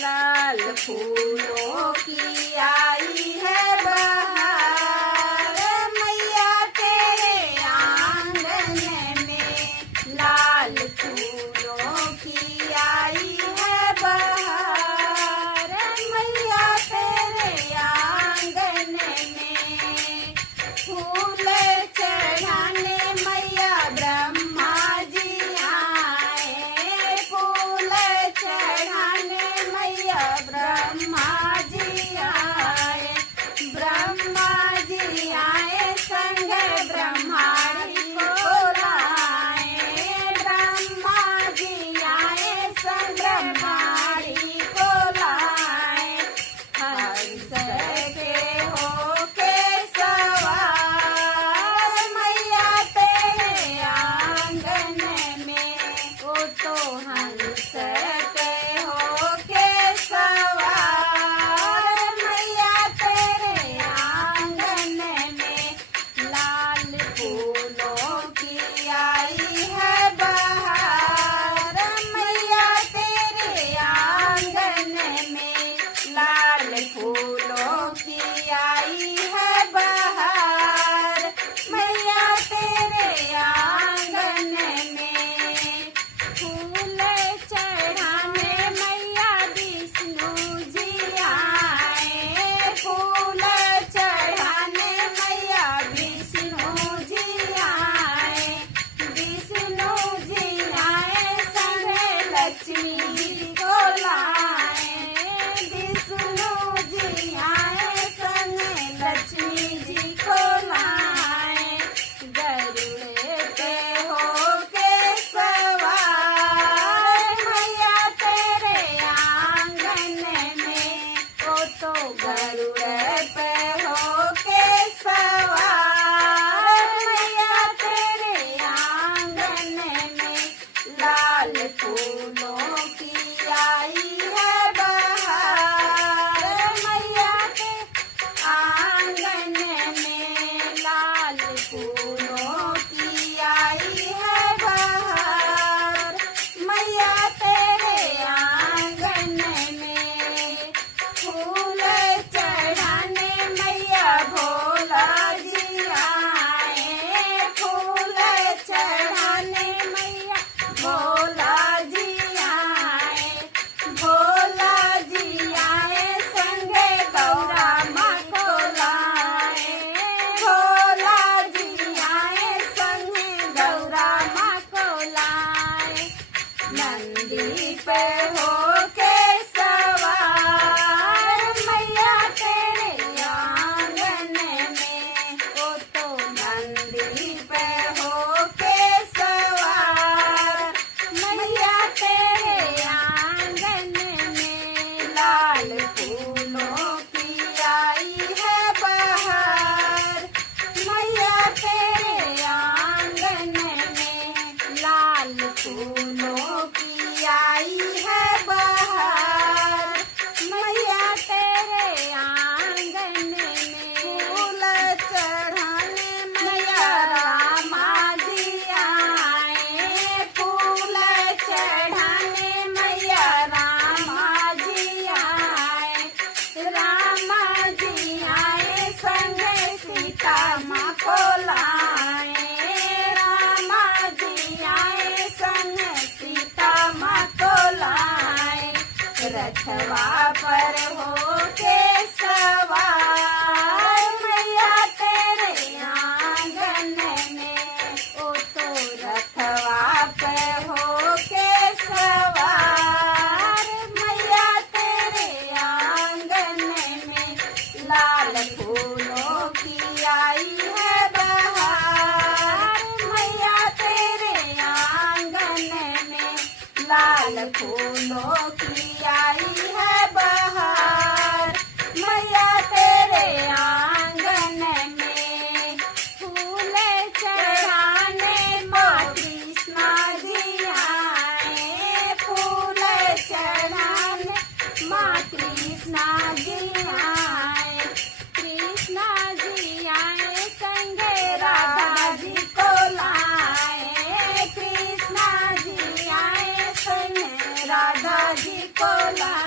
लाल फूलों की आई है बहार, मैया तेरे आंगन में लाल फूलों की आई है बहार, मैया तेरे आंगन में फूल चढ़ाने मैया ब्रह्मा जी आए, फूल चढ़ाने मैया ब्रह्मा जी आए, ब्रह्मा जी आए संग ब्रह्माणी को लाए, ब्रह्मा जी आए संग ब्रह्माणी को लाए, हंस के होके सवार मैया तेरे आंगन में, वो तो हंस के होके सवार मैया तेरे आंगन में लाल फूलों की आई है बहार, मैया तेरे आंगन में लाल फूलों की आई है बहार, मैया तेरे आंगन में फूल चढ़ाने मैया विष्णु जी आए, फूल चढ़ाने मैया विष्णु जी आए, विष्णु जी आए संग लक्ष्मी जी को लाए, विष्णु जी आए संग लक्ष्मी जी को लाए, गरुड़े पे होके सवार मैया तेरे आंगन में, वो तो गरुड़े पे होके सवार मैया तेरे आंगन में लाल फूलों की आई है बहार, मैया के आंगन में लाल फूलों की आई है बहार, मैया तेरे आंगन में फूल चढ़ाने मैया भोला जी आए, फूल चढ़ाने मैया भोला जी आए, भोला जी आए संगे गौरा माँ को लाए, भोला जी आए संगे गौरा माँ को लाए, नंदी पे होके सवार मैया तेरे आंगन में, वो तो नंदी पे होके सवार मैया तेरे आंगन में लाल फूलों की आई है बहार, मैया तेरे आंगन में लाल फूलों की आई है बहार, मैया तेरे आंगन में फूल चढ़ाने मैया रामा जी आए, फूल चढ़ाने मैया रामा जी आए, रामा जी आए संग सीता माँ को लाए, रामा जी आए संग सीता माँ को लाए, रथवा पर होके सवार मैया तेरे आंगन में, ओ तो रथवा पे होके सवार मैया तेरे आंगन में लाल फूलों की आई है बहार, मैया तेरे आंगन में लाल फूलों की आई है बहार, मैया तेरे आंगन में फूल चढ़ाने माँ कृष्णा जी आए, फूल चढ़ाने माँ कृष्णा जी आए, कृष्णा जी आए संगे राधा जी को लाए, कृष्णा जी आए संगे राधा जी को लाए।